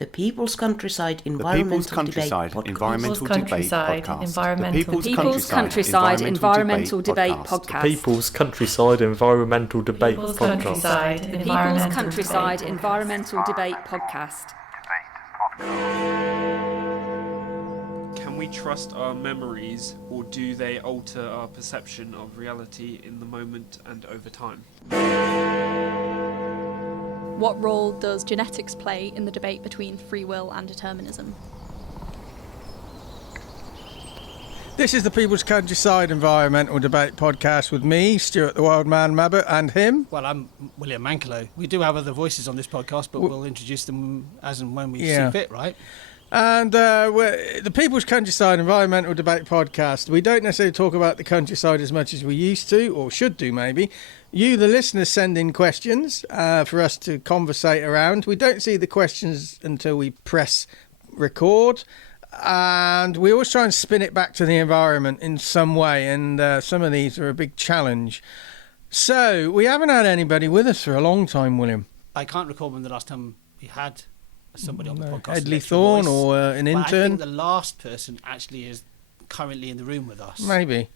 The People's Countryside The People's Environmental Countryside Debate Environmental Debate Podcast. The People's Countryside Environmental Debate Podcast. People's Countryside Environmental Debate Podcast. People's Countryside Environmental Debate Podcast. Can we trust our memories, or do they alter our perception of reality in the moment and over time? What role does genetics play in the debate between free will and determinism? This is the People's Countryside Environmental Debate Podcast with me, Stuart the Wild Man Mabbott, and him. Well, I'm William Mankelo. We do have other voices on this podcast, but we'll introduce them as and when we see fit, right? And the People's Countryside Environmental Debate Podcast, we don't necessarily talk about the countryside as much as we used to, or should do maybe. You, the listeners, send in questions for us to conversate around. We don't see the questions until we press record. And we always try and spin it back to the environment in some way. And some of these are a big challenge. So we haven't had anybody with us for a long time, William. I can't recall when the last time we had somebody on the podcast. Headley Thorne or an intern. I think the last person actually is currently in the room with us. Maybe.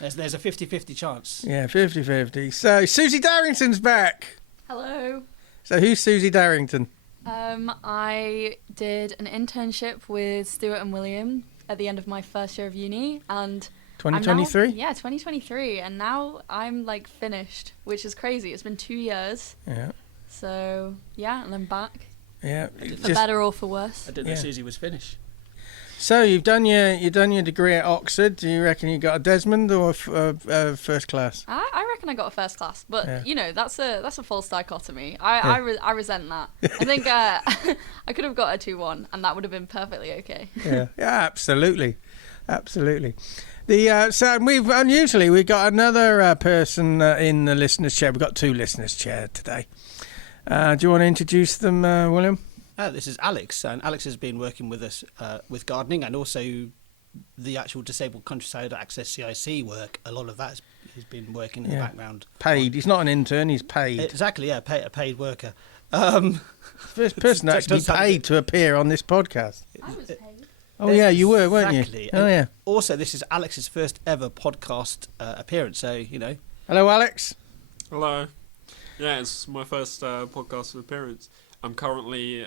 There's a 50-50 chance. Yeah, 50-50. So Suzi Darrington's back. Hello. So who's Suzi Darrington? I did an internship with Stuart and William at the end of my first year of uni, and 2023? Yeah, 2023, and now I'm like finished, which is crazy. It's been 2 years. Yeah. So yeah, and I'm back. Yeah. For better or for worse. I didn't know Suzi was finished. So you've done your degree at Oxford. Do you reckon you got a Desmond or a first class? I reckon I got a first class, but you know that's a false dichotomy. I resent that. I think I could have got a 2-1, and that would have been perfectly okay. Yeah, absolutely. So we've unusually got another person in the listeners' chair. We've got 2 listeners' chair today. Do you want to introduce them, William? This is Alex, and Alex has been working with us with gardening and also the actual Disabled Countryside Access CIC work. A lot of that he's been working in the background. Paid. He's not an intern, he's paid. Exactly, yeah, a paid worker. First person actually paid to appear on this podcast. I was paid. Oh, yeah, you were, weren't you? Exactly. Oh, yeah. Also, this is Alex's first ever podcast appearance, so, you know. Hello, Alex. Hello. Yeah, it's my first podcast appearance. I'm currently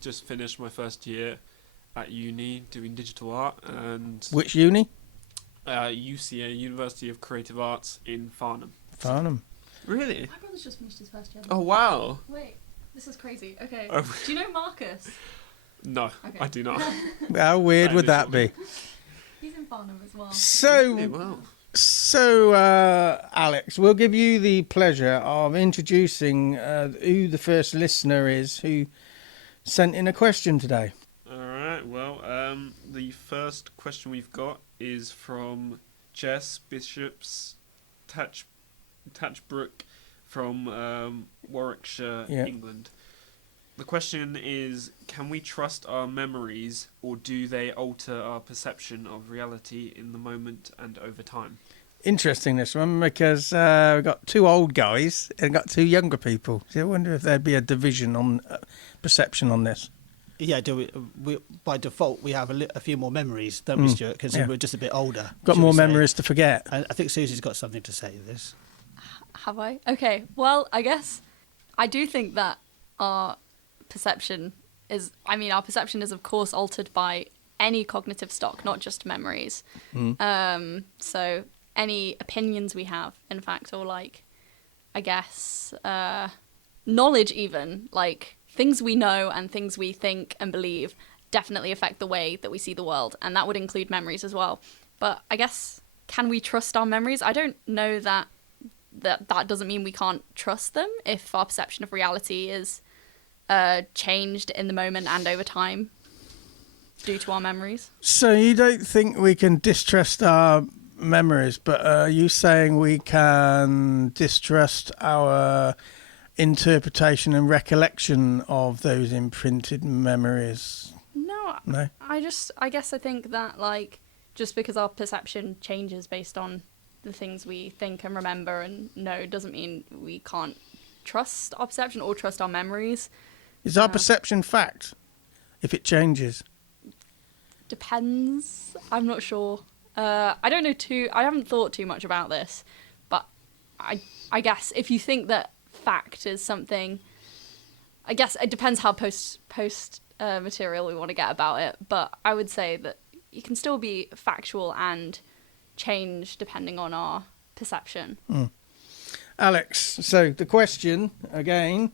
just finished my first year at uni doing digital art. And which uni? UCA, University of Creative Arts in Farnham. Farnham. Really? My brother's just finished his first year. Oh, wow. Wait, this is crazy. Okay. Oh. Do you know Marcus? No, okay. I do not. How weird would that be? He's in Farnham as well. So, Alex, we'll give you the pleasure of introducing who the first listener is who sent in a question today. All right. Well, the first question we've got is from Jess Bishop's Tatchbrook from Warwickshire, England. The question is, can we trust our memories, or do they alter our perception of reality in the moment and over time? Interesting, this one, because we've got 2 old guys and got 2 younger people. So I wonder if there'd be a division on perception on this. Yeah, we by default, we have a few more memories, don't we, Stuart? Because we're just a bit older. Got more memories to forget. I think Suzi's got something to say to this. Have I? Okay, well, I guess I do think that our perception is of course altered by any cognitive stock, not just memories. So any opinions we have, in fact, or like, I guess, knowledge even, like things we know and things we think and believe definitely affect the way that we see the world, and that would include memories as well. But I guess, can we trust our memories? I don't know that doesn't mean we can't trust them if our perception of reality is changed in the moment and over time due to our memories. So you don't think we can distrust our memories, but are you saying we can distrust our interpretation and recollection of those imprinted memories? No. I guess I think that, like, just because our perception changes based on the things we think and remember and know doesn't mean we can't trust our perception or trust our memories. Is our perception fact if it changes? Depends. I'm not sure. I don't know I haven't thought too much about this, but I guess if you think that fact is something, I guess it depends how post material we want to get about it. But I would say that you can still be factual and change depending on our perception. Alex, so the question again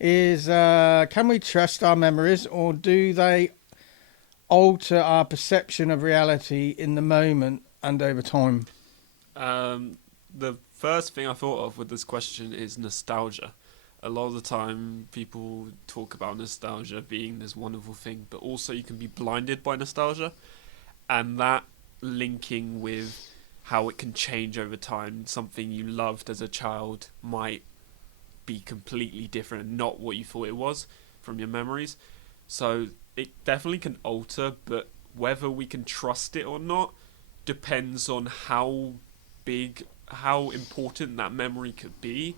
is, can we trust our memories, or do they alter our perception of reality in the moment and over time? The first thing I thought of with this question is nostalgia. A lot of the time people talk about nostalgia being this wonderful thing, but also you can be blinded by nostalgia, and that linking with how it can change over time. Something you loved as a child might be completely different and not what you thought it was from your memories. So it definitely can alter, but whether we can trust it or not depends on how important that memory could be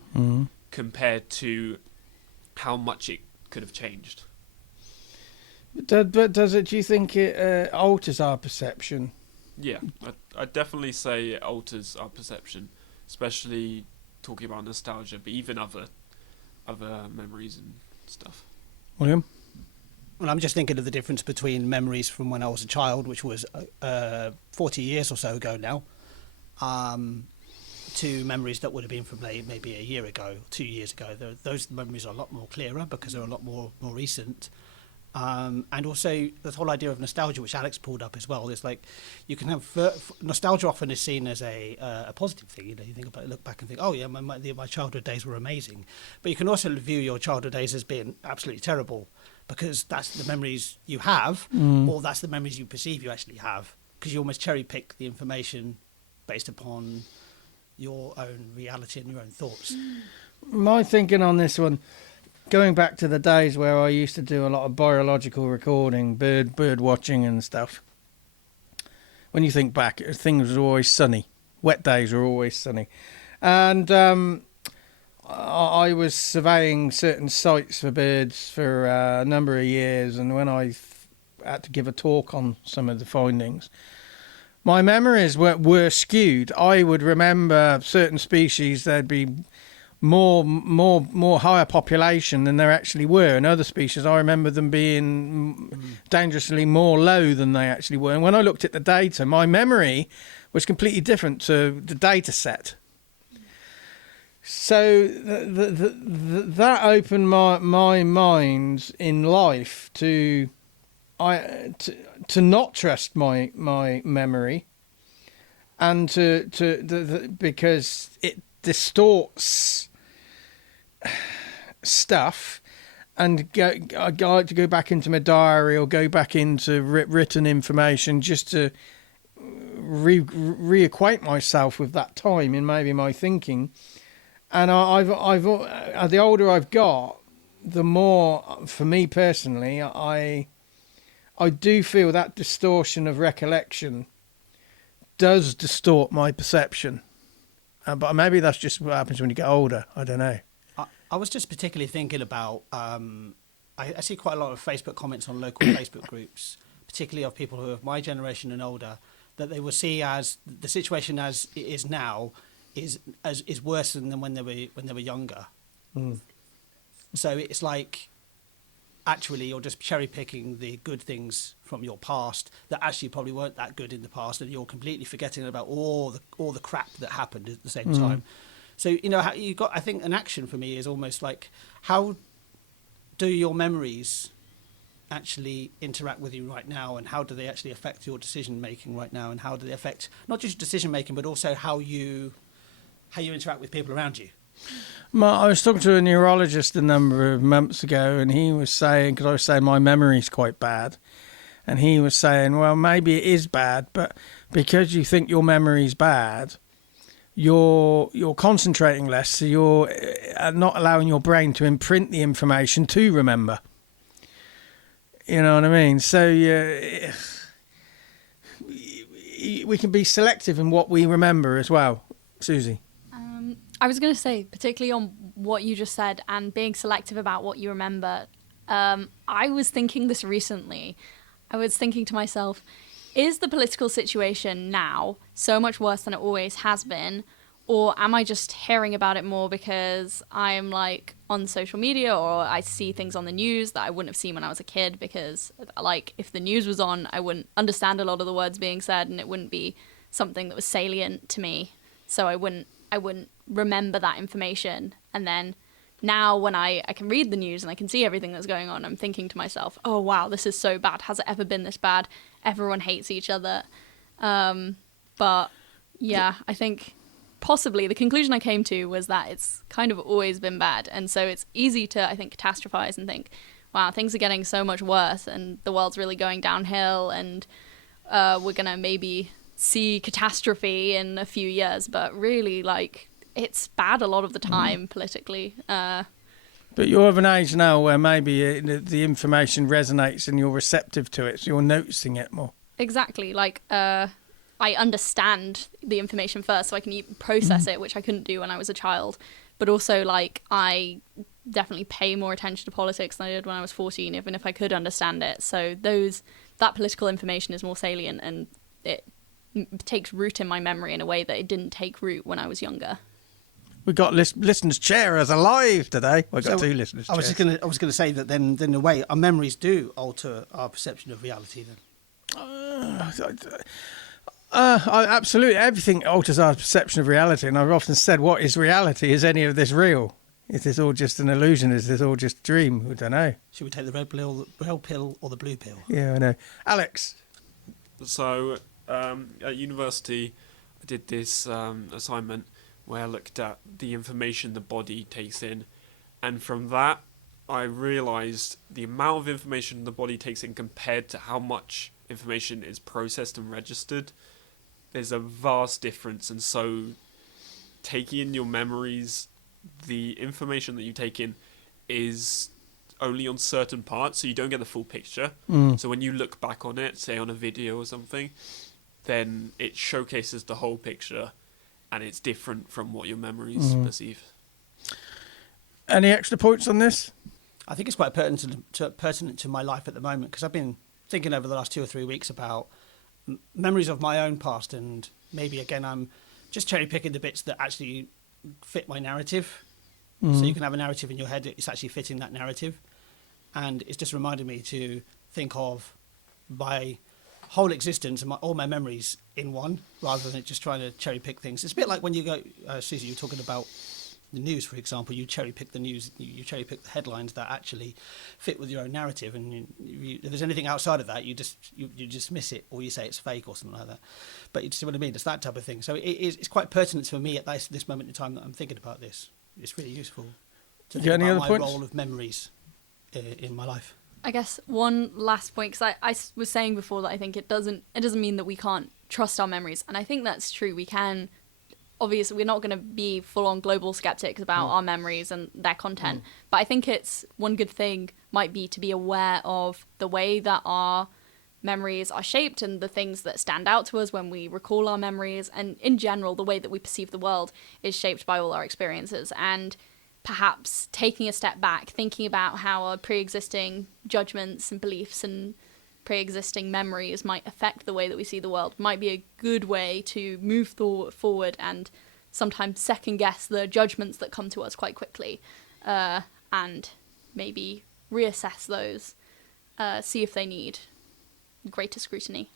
compared to how much it could have changed. But do you think it alters our perception? Yeah, I'd definitely say it alters our perception, especially talking about nostalgia, but even other memories and stuff. William? Well, I'm just thinking of the difference between memories from when I was a child, which was 40 years or so ago now, to memories that would have been from maybe a year ago, 2 years ago. Those memories are a lot more clearer because they're a lot more recent. And also the whole idea of nostalgia, which Alex pulled up as well, is like you can have nostalgia often is seen as a positive thing. You know, you think about it, look back and think, oh yeah, my childhood days were amazing. But you can also view your childhood days as being absolutely terrible because that's the memories you have, or that's the memories you perceive you actually have, because you almost cherry pick the information based upon your own reality and your own thoughts. My thinking on this one, going back to the days where I used to do a lot of biological recording, bird watching and stuff. When you think back, things were always sunny. Wet days were always sunny. And I was surveying certain sites for birds for a number of years, and when I had to give a talk on some of the findings, my memories were skewed. I would remember certain species, there'd be more higher population than there actually were, and other species I remember them being dangerously more low than they actually were. And when I looked at the data, my memory was completely different to the data set. So that opened my mind in life to not trust my memory, and because it distorts stuff, and I like to go back into my diary or go back into written information just to reacquaint myself with that time in maybe my thinking. And I've the older I've got, the more, for me personally, I do feel that distortion of recollection does distort my perception. But maybe that's just what happens when you get older. I don't know. I was just particularly thinking about, I see quite a lot of Facebook comments on local Facebook groups, particularly of people who are of my generation and older, that they will see as the situation as it is now is worse than when they were younger. So it's like, actually, you're just cherry picking the good things from your past that actually probably weren't that good in the past, and you're completely forgetting about all the crap that happened at the same time. So, you know, you got, I think an action for me is almost like, how do your memories actually interact with you right now, and how do they actually affect your decision making right now, and how do they affect not just decision making but also how you interact with people around you? I was talking to a neurologist a number of months ago, and he was saying, because I was saying my memory's quite bad, and he was saying, well, maybe it is bad, but because you think your memory's bad, you're concentrating less, so you're not allowing your brain to imprint the information to remember. You know what I mean? So we can be selective in what we remember as well. Suzi? I was going to say, particularly on what you just said and being selective about what you remember, I was thinking this recently. I was thinking to myself, is the political situation now so much worse than it always has been? Or am I just hearing about it more because I'm like on social media, or I see things on the news that I wouldn't have seen when I was a kid? Because like if the news was on, I wouldn't understand a lot of the words being said, and it wouldn't be something that was salient to me. So I wouldn't remember that information. And then now when I can read the news and I can see everything that's going on, I'm thinking to myself, oh wow, this is so bad. Has it ever been this bad? Everyone hates each other. But yeah, I think possibly the conclusion I came to was that it's kind of always been bad. And so it's easy to, I think, catastrophize and think, wow, things are getting so much worse and the world's really going downhill, and we're going to maybe see catastrophe in a few years. But really, like, it's bad a lot of the time politically. But you're of an age now where maybe the information resonates and you're receptive to it, so you're noticing it more. Exactly. Like, I understand the information first, so I can process it, which I couldn't do when I was a child. But also, like, I definitely pay more attention to politics than I did when I was 14, even if I could understand it. So that political information is more salient, and it takes root in my memory in a way that it didn't take root when I was younger. We got listeners' chair as alive today. We got two listeners' chairs. I was going to say that then in a way our memories do alter our perception of reality. Then. Absolutely, everything alters our perception of reality, and I've often said, what is reality? Is any of this real? Is this all just an illusion? Is this all just a dream? I don't know. Should we take the red pill or the blue pill? Yeah, I know. Alex? So, at university, I did this assignment where I looked at the information the body takes in, and from that, I realised the amount of information the body takes in compared to how much information is processed and registered. There's a vast difference, and so taking in your memories, the information that you take in is only on certain parts, so you don't get the full picture. So when you look back on it, say on a video or something, then it showcases the whole picture, and it's different from what your memories perceive. Any extra points on this? I think it's quite pertinent to my life at the moment, because I've been thinking over the last 2 or 3 weeks about memories of my own past, and maybe again I'm just cherry picking the bits that actually fit my narrative. So you can have a narrative in your head, it's actually fitting that narrative, and it's just reminded me to think of my whole existence and all my memories in one, rather than just trying to cherry pick things. It's a bit like when you go, Suzi, you were talking about the news, for example. You cherry pick the news, you cherry pick the headlines that actually fit with your own narrative, and if there's anything outside of that, you dismiss it, or you say it's fake or something like that. But you see what I mean? It's that type of thing. So it's quite pertinent for me at this moment in time that I'm thinking about this. It's really useful to think about my role of memories in my life. I guess one last point, because I was saying before that I think it doesn't mean that we can't trust our memories, and I think that's true. We can. Obviously, we're not going to be full-on global skeptics about our memories and their content, but I think it's one good thing might be to be aware of the way that our memories are shaped and the things that stand out to us when we recall our memories, and in general, the way that we perceive the world is shaped by all our experiences, and perhaps taking a step back, thinking about how our pre-existing judgments and beliefs and pre-existing memories might affect the way that we see the world might be a good way to move forward and sometimes second guess the judgments that come to us quite quickly, and maybe reassess those, see if they need greater scrutiny.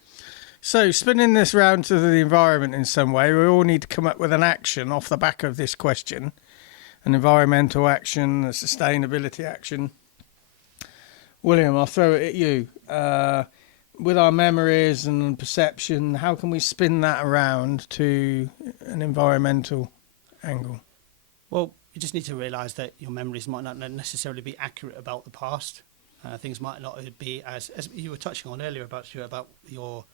So, spinning this round to the environment in some way, we all need to come up with an action off the back of this question. An environmental action, a sustainability action. William, I'll throw it at you. With our memories and perception, how can we spin that around to an environmental angle? Well, you just need to realise that your memories might not necessarily be accurate about the past. Things might not be as you were touching on earlier about your,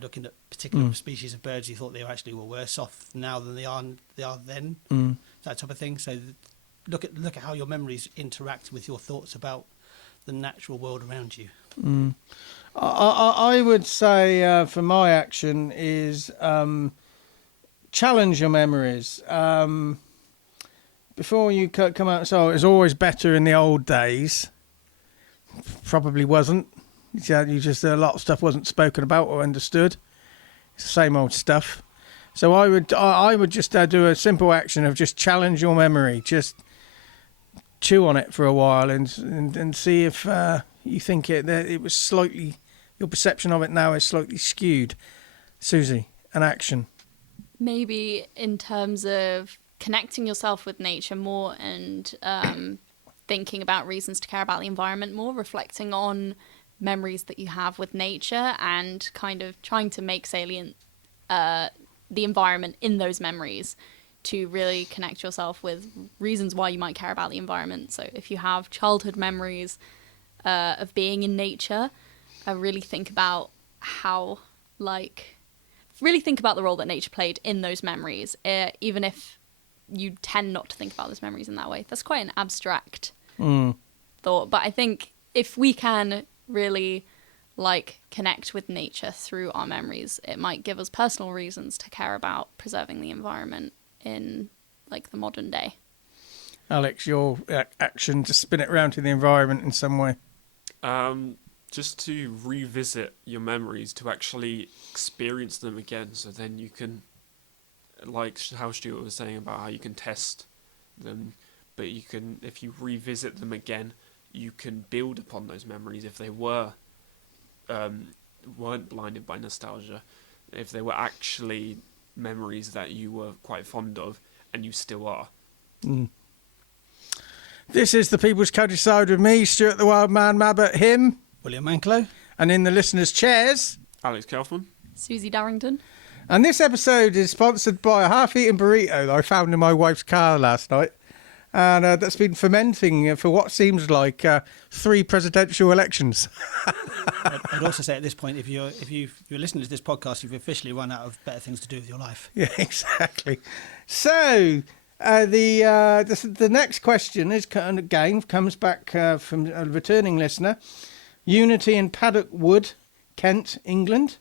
looking at particular species of birds, you thought they actually were worse off now than they are then. That type of thing. So look at how your memories interact with your thoughts about the natural world around you. I would say for my action is challenge your memories. Before you come out, so it was always better in the old days. probably wasn't. You just a lot of stuff wasn't spoken about or understood. It's the same old stuff. So I would just do a simple action of just challenge your memory, just chew on it for a while and see if you think it was slightly, your perception of it now is slightly skewed. Suzi, an action. Maybe in terms of connecting yourself with nature more and thinking about reasons to care about the environment more, reflecting on memories that you have with nature and kind of trying to make salient the environment in those memories to really connect yourself with reasons why you might care about the environment. So if you have childhood memories of being in nature, really think about really think about the role that nature played in those memories, even if you tend not to think about those memories in that way. That's quite an abstract thought, but I think if we can really connect with nature through our memories, it might give us personal reasons to care about preserving the environment in the modern day. Alex, your action to spin it around to the environment in some way. Just to revisit your memories, to actually experience them again, so then you can, like how Stuart was saying about how you can test them, but you can, if you revisit them again, you can build upon those memories if they weren't blinded by nostalgia, if they were actually memories that you were quite fond of and you still are. This is the People's Countryside with me, Stuart the Wild Man Mabbott, him, William Manklow, and in the listeners' chairs, Alex Kauffmann, Suzi Darrington. And this episode is sponsored by a half-eaten burrito that I found in my wife's car last night. And that's been fermenting for what seems like 3 presidential elections. I'd also say at this point, if you're listening to this podcast, you've officially run out of better things to do with your life. Yeah, exactly. So the next question is comes back from a returning listener, Unity in Paddock Wood, Kent, England.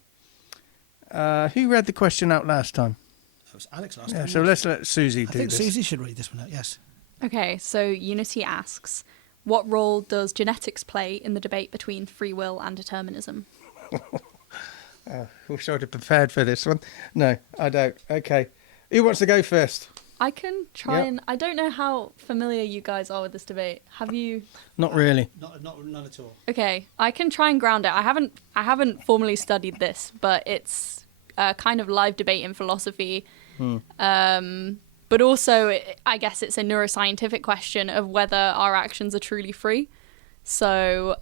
Who read the question out last time? That was Alex last time. So let's let Suzi do this. I think Suzi should read this one out, yes. Okay, so Unity asks, what role does genetics play in the debate between free will and determinism? I wish I'd have prepared for this one. No, I don't. Okay. Who wants to go first? I can try and... I don't know how familiar you guys are with this debate. Have you... Not really. None at all. Okay, I can try and ground it. I haven't formally studied this, but it's a kind of live debate in philosophy. But also, I guess it's a neuroscientific question of whether our actions are truly free. So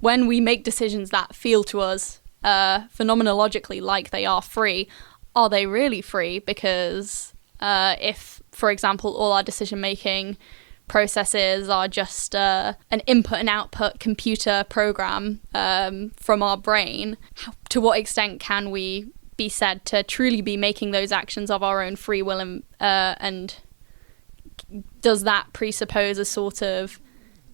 when we make decisions that feel to us phenomenologically like they are free, are they really free? Because if, for example, all our decision-making processes are just an input and output computer program from our brain, to what extent can we be said to truly be making those actions of our own free will, and does that presuppose a sort of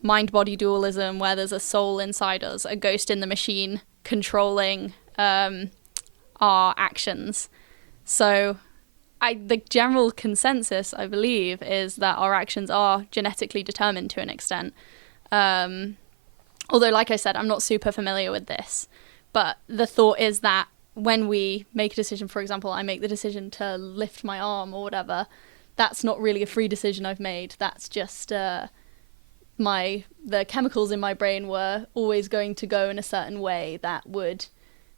mind-body dualism where there's a soul inside us, a ghost in the machine controlling our actions? So the general consensus, I believe, is that our actions are genetically determined to an extent. Although, like I said, I'm not super familiar with this, but the thought is that when we make a decision, for example, I make the decision to lift my arm or whatever, that's not really a free decision I've made. That's just the chemicals in my brain were always going to go in a certain way that would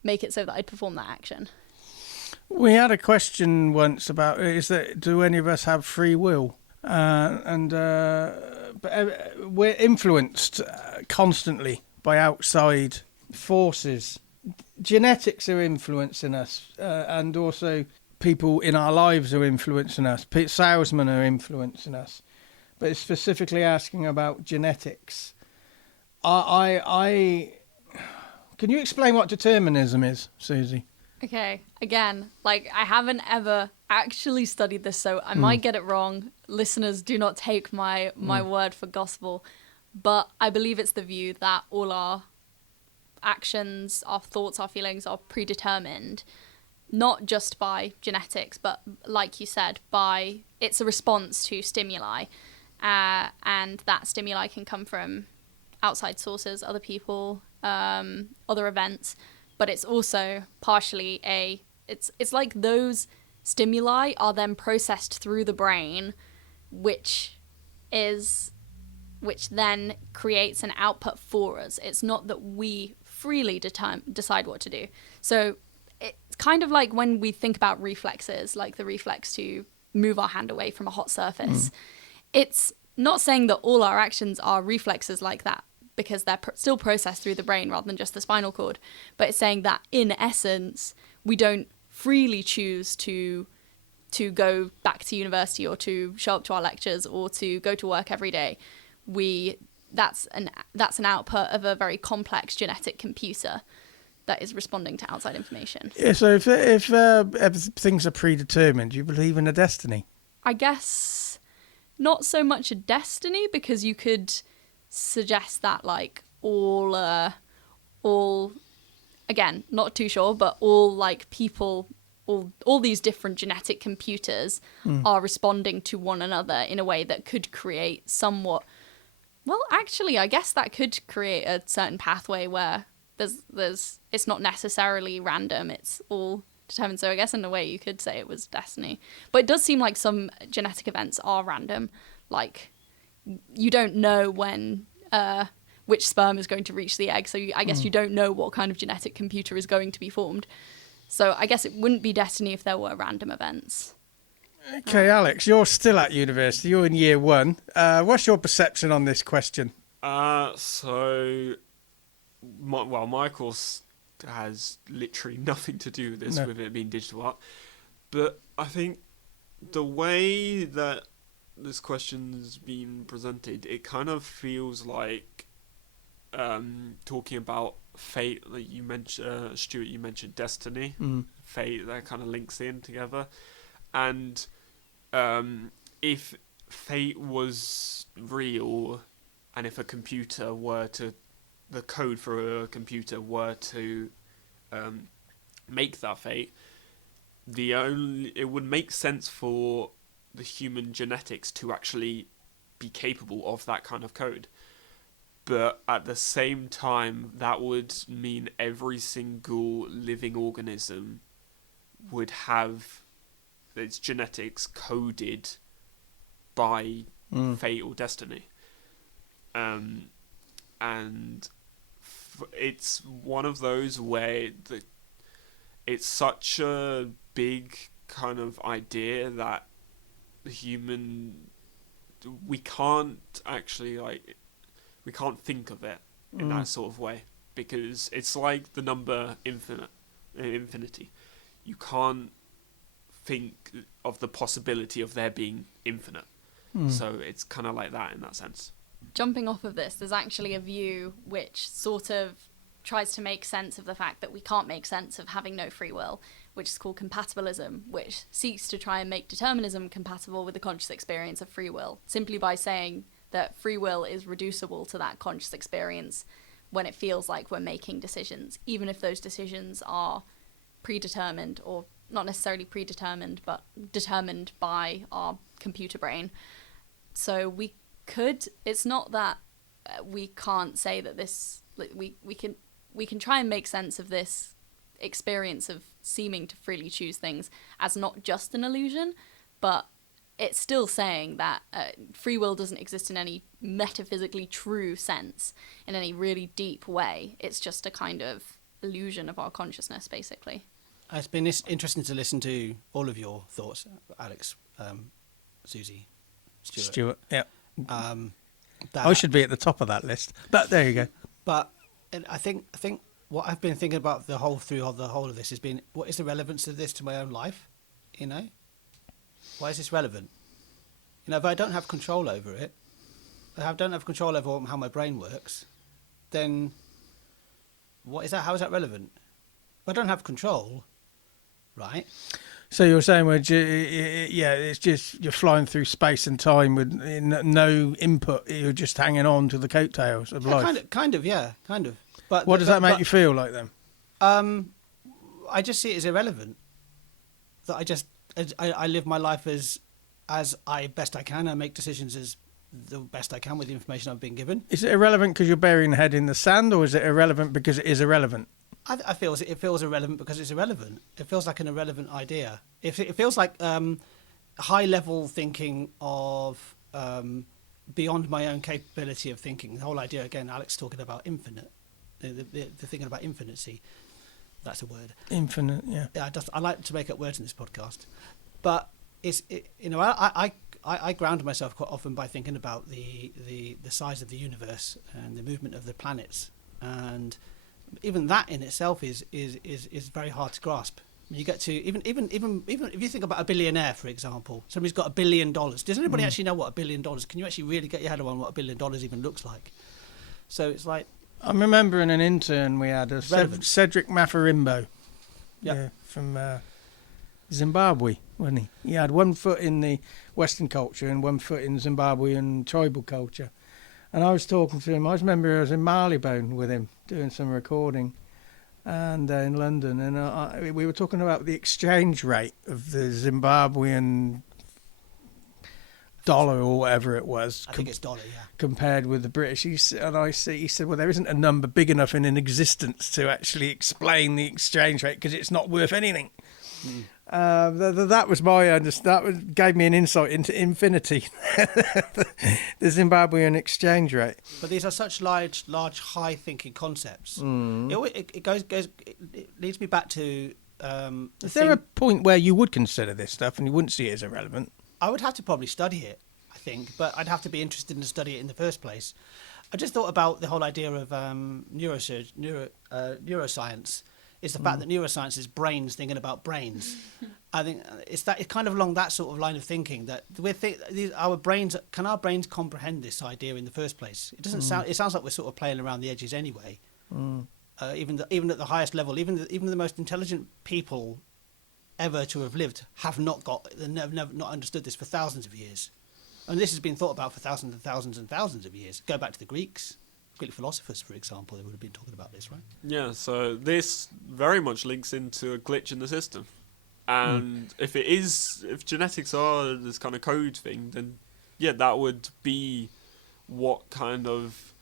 make it so that I'd perform that action. We had a question once about, do any of us have free will? But we're influenced constantly by outside forces. Genetics are influencing us, and also people in our lives are influencing us. Salesmen are influencing us. But it's specifically asking about genetics. Can you explain what determinism is, Suzi? Okay, again, I haven't ever actually studied this, so I might get it wrong. Listeners, do not take my word for gospel. But I believe it's the view that all our actions, our thoughts, our feelings are predetermined, not just by genetics, but like you said, it's a response to stimuli, and that stimuli can come from outside sources, other people, other events, but it's also partially it's like those stimuli are then processed through the brain, which then creates an output for us. It's not that we freely decide what to do. So it's kind of like when we think about reflexes, like the reflex to move our hand away from a hot surface. It's not saying that all our actions are reflexes like that, because they're still processed through the brain rather than just the spinal cord. But it's saying that in essence, we don't freely choose to go back to university or to show up to our lectures or to go to work every day. That's an output of a very complex genetic computer that is responding to outside information. Yeah, so if things are predetermined, do you believe in a destiny? I guess not so much a destiny, because you could suggest that like all again, not too sure, but all like people, all these different genetic computers are responding to one another in a way that could create somewhat. Well, actually, I guess that could create a certain pathway where it's not necessarily random. It's all determined. So I guess in a way you could say it was destiny. But it does seem like some genetic events are random. Like you don't know when which sperm is going to reach the egg. So I guess you don't know what kind of genetic computer is going to be formed. So I guess it wouldn't be destiny if there were random events. Okay, Alex, you're still at university. You're in year 1. What's your perception on this question? My course has literally nothing to do with this, with it being digital art. But I think the way that this question's been presented, it kind of feels like talking about fate. Like you mentioned, Stuart, you mentioned destiny, fate. That kind of links in together. And if fate was real, and if the code for a computer were to make that fate, it would make sense for the human genetics to actually be capable of that kind of code. But at the same time, that would mean every single living organism would have its genetics coded by fate or destiny. And it's one of those where it's such a big kind of idea that we can't think of it in that sort of way, because it's like the number infinity. You can't think of the possibility of there being infinite. So it's kind of like that in that sense. Jumping off of this, there's actually a view which sort of tries to make sense of the fact that we can't make sense of having no free will, which is called compatibilism, which seeks to try and make determinism compatible with the conscious experience of free will, simply by saying that free will is reducible to that conscious experience when it feels like we're making decisions, even if those decisions are predetermined, or not necessarily predetermined, but determined by our computer brain. So it's not that we can't say that this, we can try and make sense of this experience of seeming to freely choose things as not just an illusion, but it's still saying that free will doesn't exist in any metaphysically true sense, in any really deep way. It's just a kind of illusion of our consciousness, basically. It's been interesting to listen to all of your thoughts, Alex, Suzi, Stuart, yeah. I should be at the top of that list, but there you go. But I think what I've been thinking about the whole of this has been, what is the relevance of this to my own life? You know, why is this relevant? You know, if I don't have control over it, if I don't have control over how my brain works, then what is that? How is that relevant? If I don't have control, right? So you're saying, it's just you're flying through space and time with no input. You're just hanging on to the coattails of life. Kind of. But what does that make you feel like then? I just see it as irrelevant. That I live my life as I best I can. I make decisions as the best I can with the information I've been given. Is it irrelevant because you're burying the head in the sand, or is it irrelevant because it is irrelevant? I feel it feels irrelevant because it's irrelevant. It feels like an irrelevant idea. It feels like high-level thinking of beyond my own capability of thinking. The whole idea, again, Alex talking about infinite, the thinking about infinicy. That's a word. Infinite, yeah. I like to make up words in this podcast, but I ground myself quite often by thinking about the size of the universe and the movement of the planets, and even that in itself is very hard to grasp. You get to even if you think about a billionaire, for example, somebody's got $1 billion. Does anybody actually know what $1 billion? Can you actually really get your head around what $1 billion even looks like? So it's like, I'm I think it's dollar, yeah. Compared with the British. He said, well, there isn't a number big enough in existence to actually explain the exchange rate because it's not worth anything. That was my understanding. That gave me an insight into infinity, the Zimbabwean exchange rate. But these are such large, high thinking concepts. It leads me back to. Is there a point where you would consider this stuff and you wouldn't see it as irrelevant? I would have to probably study it, I think, but I'd have to be interested in to study it in the first place. I just thought about the whole idea of neuroscience. Is the fact that neuroscience is brains thinking about brains. I think it's kind of along that sort of line of thinking that our brains comprehend this idea in the first place. It doesn't sound. It sounds like we're sort of playing around the edges anyway. Even at the highest level, even the most intelligent people ever to have lived have not understood this for thousands of years, and this has been thought about for thousands and thousands and thousands of years. Go back to the Greek philosophers, for example, they would have been talking about this, right? Yeah, so this very much links into a glitch in the system. And if genetics are this kind of code thing, then yeah, that would be what kind of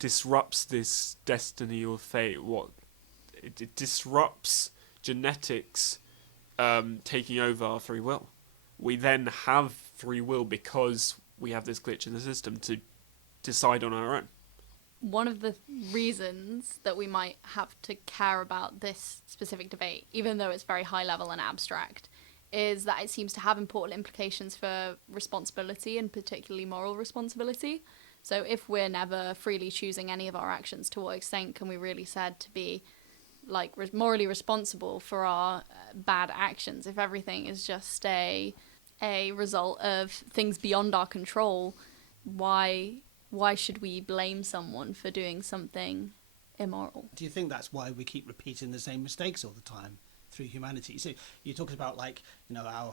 disrupts this destiny or fate. It disrupts genetics taking over our free will. We then have free will because we have this glitch in the system to decide on our own. One of the reasons that we might have to care about this specific debate, even though it's very high level and abstract, is that it seems to have important implications for responsibility, and particularly moral responsibility. So if we're never freely choosing any of our actions, to what extent can we really said to be morally responsible for our bad actions? If everything is just a result of things beyond our control, why should we blame someone for doing something immoral? Do you think that's why we keep repeating the same mistakes all the time through humanity? So you talk about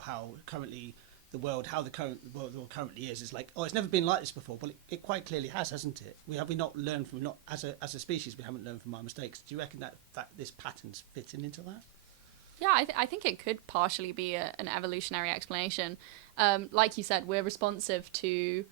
how currently the world currently is like, oh, it's never been like this before. Well, it quite clearly has, hasn't it? We not learned from as a species, we haven't learned from our mistakes. Do you reckon that this pattern's fitting into that? Yeah, I think it could partially be an evolutionary explanation. Like you said, we're responsive to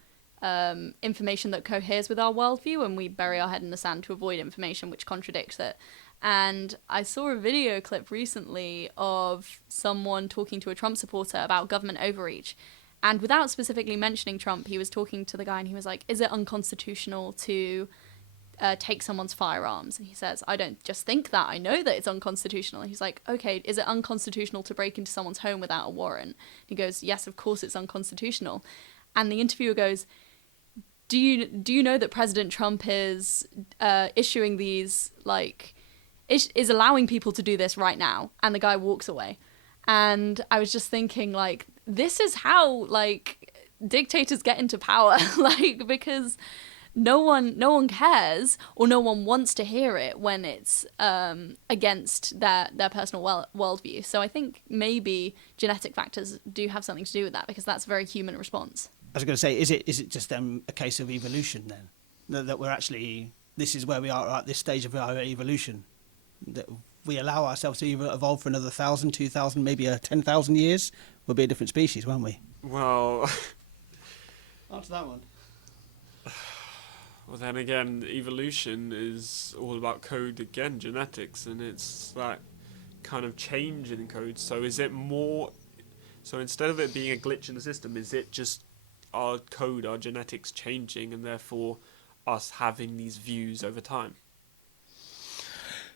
information that coheres with our worldview, and we bury our head in the sand to avoid information which contradicts it. And I saw a video clip recently of someone talking to a Trump supporter about government overreach, and without specifically mentioning Trump, he was talking to the guy and he was like, is it unconstitutional to take someone's firearms? And he says, I don't just think that, I know that it's unconstitutional. And he's like, okay, is it unconstitutional to break into someone's home without a warrant? He goes, yes, of course it's unconstitutional. And the interviewer goes, do you know that President Trump is issuing these, is allowing people to do this right now? And the guy walks away. And I was just thinking, this is how, dictators get into power, because no one cares, or no one wants to hear it when it's against their personal worldview. So I think maybe genetic factors do have something to do with that, because that's a very human response. I was going to say, is it just a case of evolution then? That we're actually, this is where we are at this stage of our evolution, that we allow ourselves to evolve for another 1,000, 2,000, maybe 10,000 years, we'll be a different species, won't we? Well, answer that one. Well, then again, evolution is all about code again, genetics, and it's that kind of change in code. So is it more... So instead of it being a glitch in the system, is it just our code, our genetics changing, and therefore us having these views over time?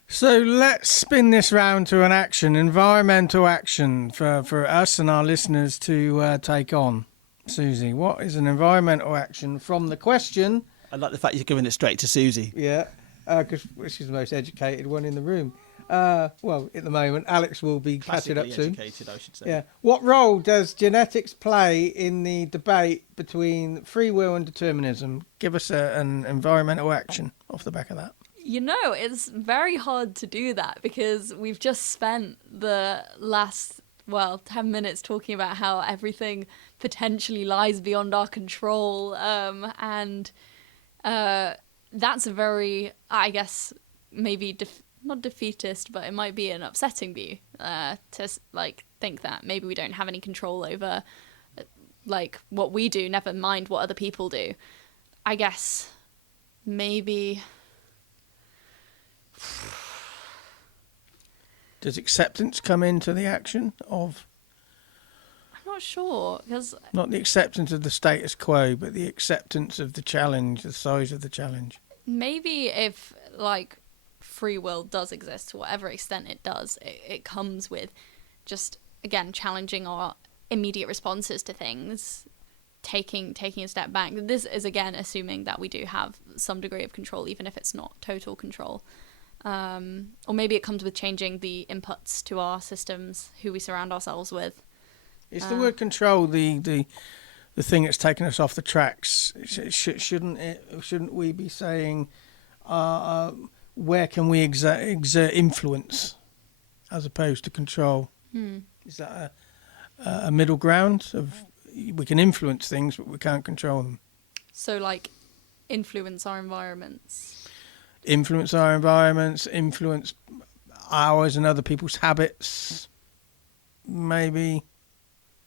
So let's spin this round to an action, environmental action for us and our listeners to take on. Susie, what is an environmental action from the question? I like the fact you're giving it straight to Susie. Yeah, because she's the most educated one in the room. Well, at the moment, Alex will be catching up soon. Educated, I should say. Yeah. What role does genetics play in the debate between free will and determinism? Give us an environmental action off the back of that. You know, it's very hard to do that because we've just spent the last, 10 minutes talking about how everything potentially lies beyond our control. And that's a very, I guess, maybe not defeatist, but it might be an upsetting view to think that maybe we don't have any control over what we do, never mind what other people do. I guess maybe... Does acceptance come into the action of... I'm not sure, because... Not the acceptance of the status quo, but the acceptance of the challenge, the size of the challenge. Maybe if, free will does exist to whatever extent it does, it comes with just, again, challenging our immediate responses to things, taking a step back. This is, again, assuming that we do have some degree of control, even if it's not total control. Or maybe it comes with changing the inputs to our systems, who we surround ourselves with. Is the word control the thing that's taken us off the tracks? Shouldn't we be saying where can we exert influence as opposed to control? Is that a middle ground of we can influence things but we can't control them? So influence our environments. Influence our environments, influence ours and other people's habits, maybe.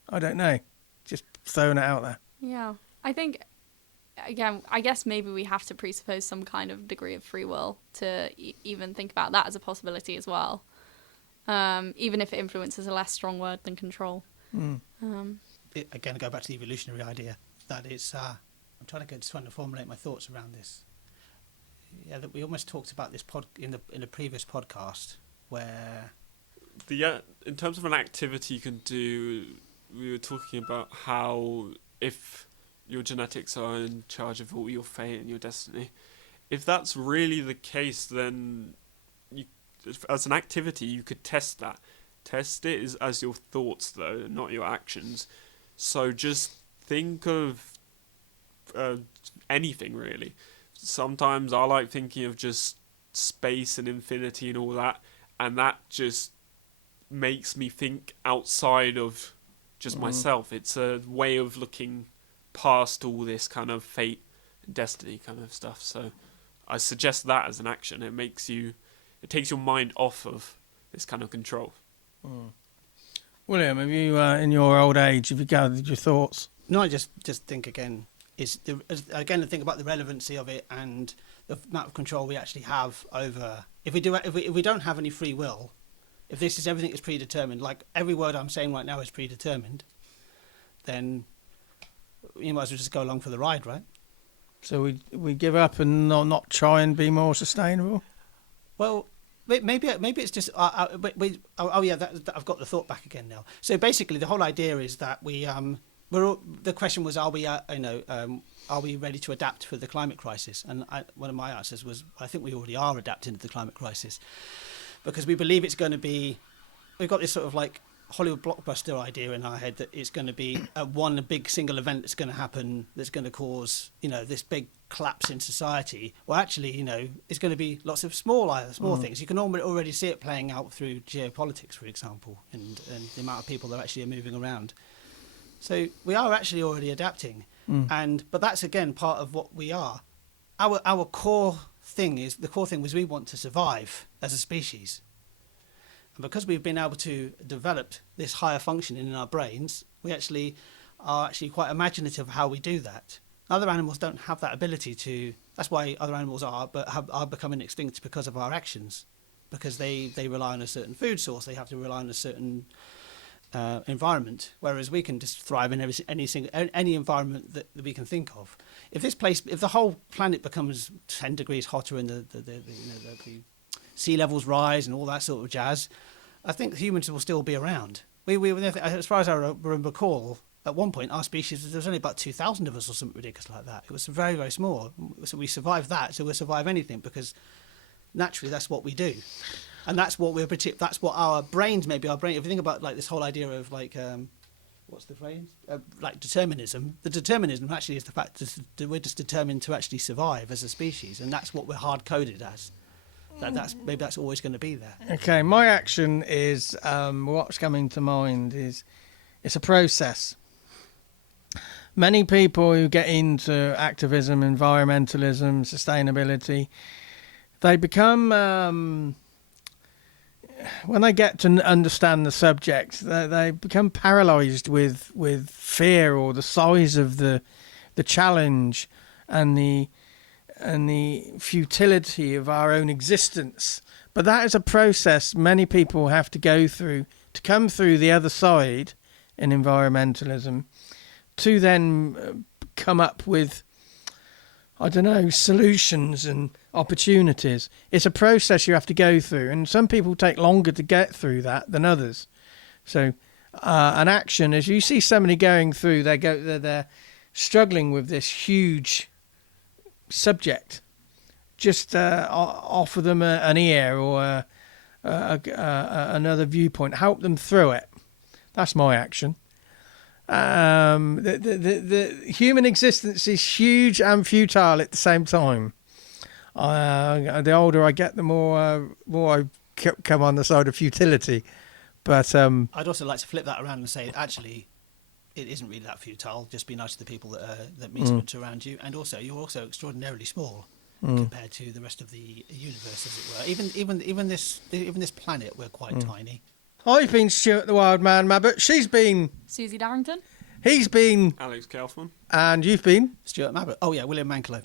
I don't know. Just throwing it out there. Yeah. I think, again, I guess maybe we have to presuppose some kind of degree of free will to even think about that as a possibility as well. Even if influence is a less strong word than control. Again, I go back to the evolutionary idea that it's... I'm trying to formulate my thoughts around this. Yeah, that we almost talked about this in a previous podcast where in terms of an activity you can do, we were talking about how if your genetics are in charge of all your fate and your destiny, if that's really the case, then as an activity you could test that. Test it as your thoughts though, not your actions. So just think of anything really. Sometimes I like thinking of just space and infinity and all that, and that just makes me think outside of just myself. It's a way of looking past all this kind of fate and destiny kind of stuff. So I suggest that as an action. It takes your mind off of this kind of control. William, have you, in your old age, have you gathered your thoughts? No, I just think again... to think about the relevancy of it and the amount of control we actually have over if we don't have any free will, if everything is predetermined, like every word I'm saying right now is predetermined, then you might as well just go along for the ride, right? So we give up and not try and be more sustainable. Well, maybe it's just I've got the thought back again now. So basically, the whole idea is that the question was, are we ready to adapt for the climate crisis? And one of my answers was, I think we already are adapting to the climate crisis because we believe it's going to be. We've got this sort of Hollywood blockbuster idea in our head that it's going to be a big single event that's going to happen that's going to cause this big collapse in society. Well, actually, it's going to be lots of small things. You can already see it playing out through geopolitics, for example, and the amount of people that actually are moving around. So we are actually already adapting, but that's again part of what we are. Our core thing was we want to survive as a species, and because we've been able to develop this higher function in our brains, we are actually quite imaginative of how we do that. Other animals don't have that ability to. That's why other animals are becoming extinct because of our actions, because they rely on a certain food source. They have to rely on a certain environment, whereas we can just thrive in any environment that we can think of. If the whole planet becomes 10 degrees hotter and the sea levels rise and all that sort of jazz, I think humans will still be around. We as far as I recall, at one point our species, there was only about 2,000 of us or something ridiculous like that. It was very, very small. So we survived that, so we'll survive anything, because naturally that's what we do. And that's what that's what our brains, maybe our brain, if you think about like this whole idea of like, what's the phrase? Like determinism. The determinism actually is the fact that we're just determined to actually survive as a species, and that's what we're hard-coded as. That's always going to be there. Okay, my action is, what's coming to mind is, it's a process. Many people who get into activism, environmentalism, sustainability, they become, when they get to understand the subject, they become paralysed with fear, or the size of the challenge and the futility of our own existence. But that is a process many people have to go through to come through the other side in environmentalism, to then come up with, I don't know, solutions and opportunities. It's a process you have to go through, and some people take longer to get through that than others. So an action, as you see somebody going through, they're struggling with this huge subject, just offer them an ear or another viewpoint, help them through it. That's my action. The human existence is huge and futile at the same time. The older I get, the more I come on the side of futility. But I'd also like to flip that around and say, actually, it isn't really that futile. Just be nice to the people that meet around you, and also you're also extraordinarily small compared to the rest of the universe, as it were. Even this planet, we're quite tiny. I've been Stuart the Wild Man Mabbott. She's been Suzi Darrington. He's been Alex Kauffmann. And you've been Stuart Mabbott. Oh yeah, William Manklow.